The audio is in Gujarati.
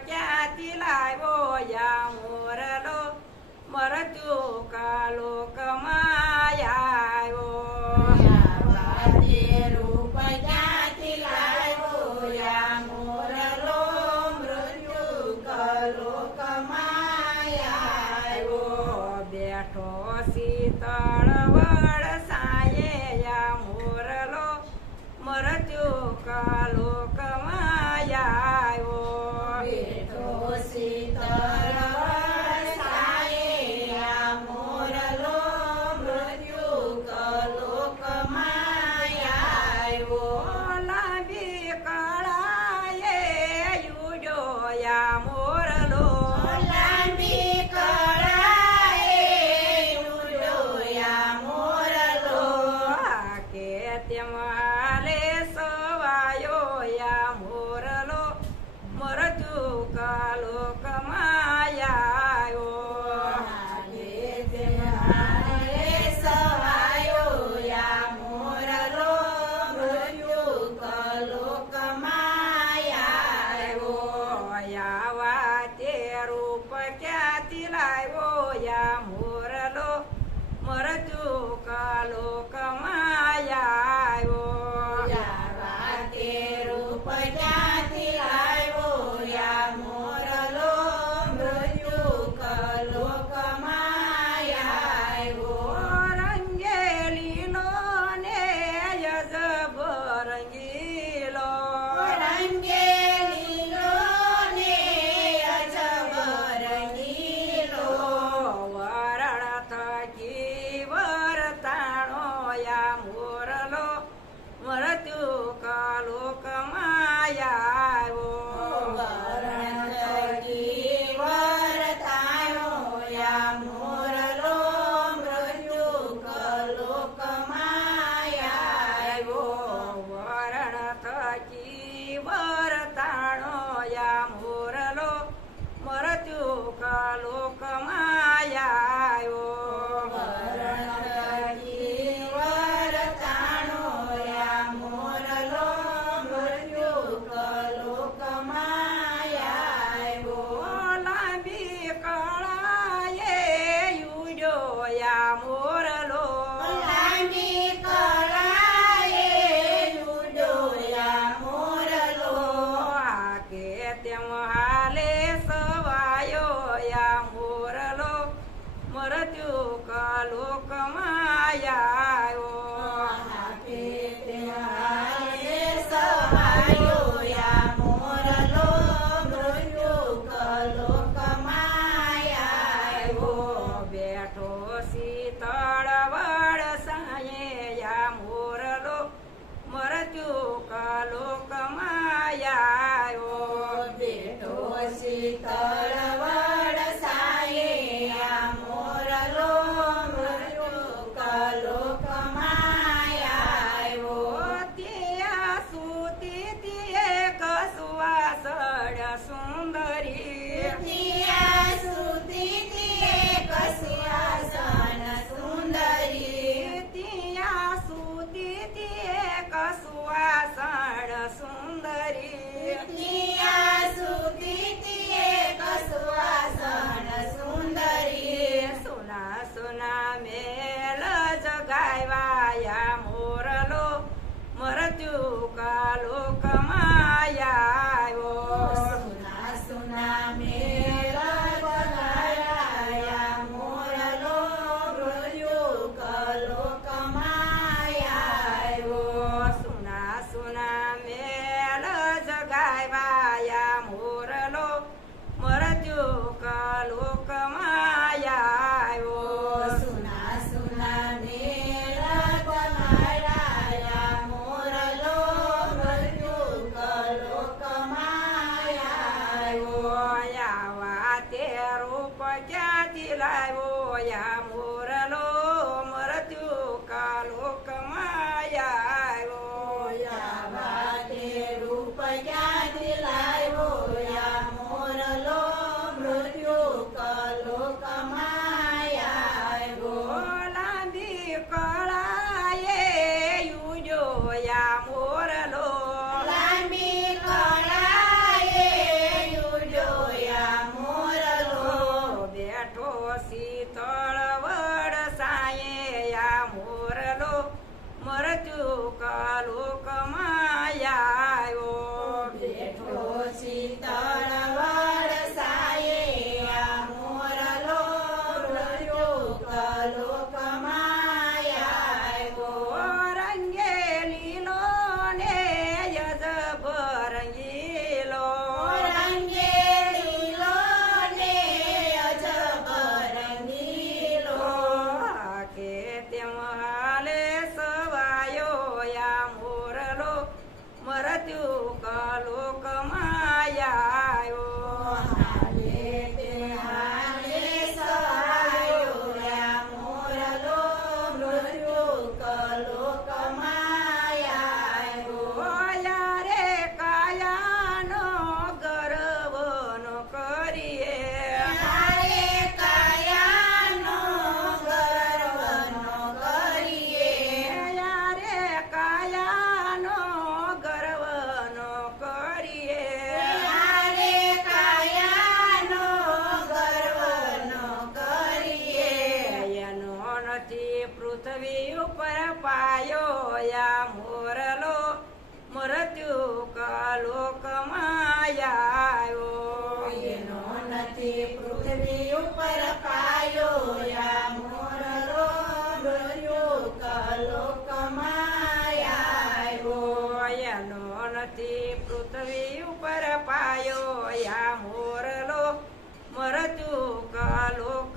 ક્યાંથી લાવ્યો યા મોરલો મરતું કાલો કમાયો રૂપ ક્યાંથી લાવ્યો યા મોરલો મૃત્યુ કલો કમાયો બેઠો શીતળ વરસાયે યા મોરલો મરતું કાલો કમાયો બેઠો શીતળ વરસાયે યા મોરલો મૃત્યુ કલો કમાયો લાંબી કળાએ યુડો યા મોરલો લાંબી કળાએ ઉડોયા મોરલો કે તેમ હાલે સવાયો યા મોરલો મરતું કાલો કમાયો હાલે તે હાલે સવાયો યા મોરલો મૃત્યુ કલો કમાયો યા તે રૂપ ક્યાંથી લાવ્યો યા મોરલો મરતું કાલો કમાયો યાવા તે રૂપ ક્યાંથી લાવ્યો યા મોરલો મૃત્યુ કલો કમાયો રંગે લીલો ને યજબ રંગીલો રંગે લીલો ને અજબ રંગીલો વરણ થકી વરતાણો યા મોરલો મરતું કાલો કમાયો વરણ થકી વરતાયો યા મોરલો મૃત્યુ કલો કમાયો વરણ થકી વરતાણો યા મોરલો મરતું કાલો કમાયો વરણ થકી વરતાયો યા મોરલો મૃત્યુ કલો કમાયો લાંબી કળાએ યુડો યા મોરલો લાંબી કળાએ ઉડોયા મોરલો કે તેમ હાલે સવાયો યા મોરલો મરતું કાલો કમાયો હાથે તે હાલે સવાયો યા મોરલો મૃત્યુ કલો કમાયો બેઠો શીતળ વરસાયે યા મોરલો મરતું કાલો કમાયો બેઠો શીતળ વરસાયે યા મોરલો મૃત્યુ કલો કમાયો ત્યાં સુતી તે કસવાસળ સુંદરી ત્યાં સુધી તે કસુઆસન સુંદરી ત્યાં સુતી તે કસવાસળ સુંદરી ત્યાં સુધી તે કસુઆસન સુંદરી સોના સોના મેલ જગાવ્યા મોરલો મરતું કાલો કમાયો સુના સુના મેલ જગાયા મોરલો મૃત્યુ કલો કમાયો સુના સુના મેલ જગાવ્યા મોરલો મરતું કાલો કમાયો સુના સુના મેલ જગાયા મોરલો મૃત્યુ કલો કમાયો યા તે રૂપ ક્યાંથી લાવ્યો યા મોરલો મરતું કાલો કમાયો યાવા તે રૂપ ક્યાંથી લાવ્યો યા મોરલો મૃત્યુ કલો કમાયો લાંબી કળાએ યુડો યા મોરલો લાંબી કળાએ ઉડો પૃથ્વી ઉપર પાયો યા મોરલો મરચુક લોક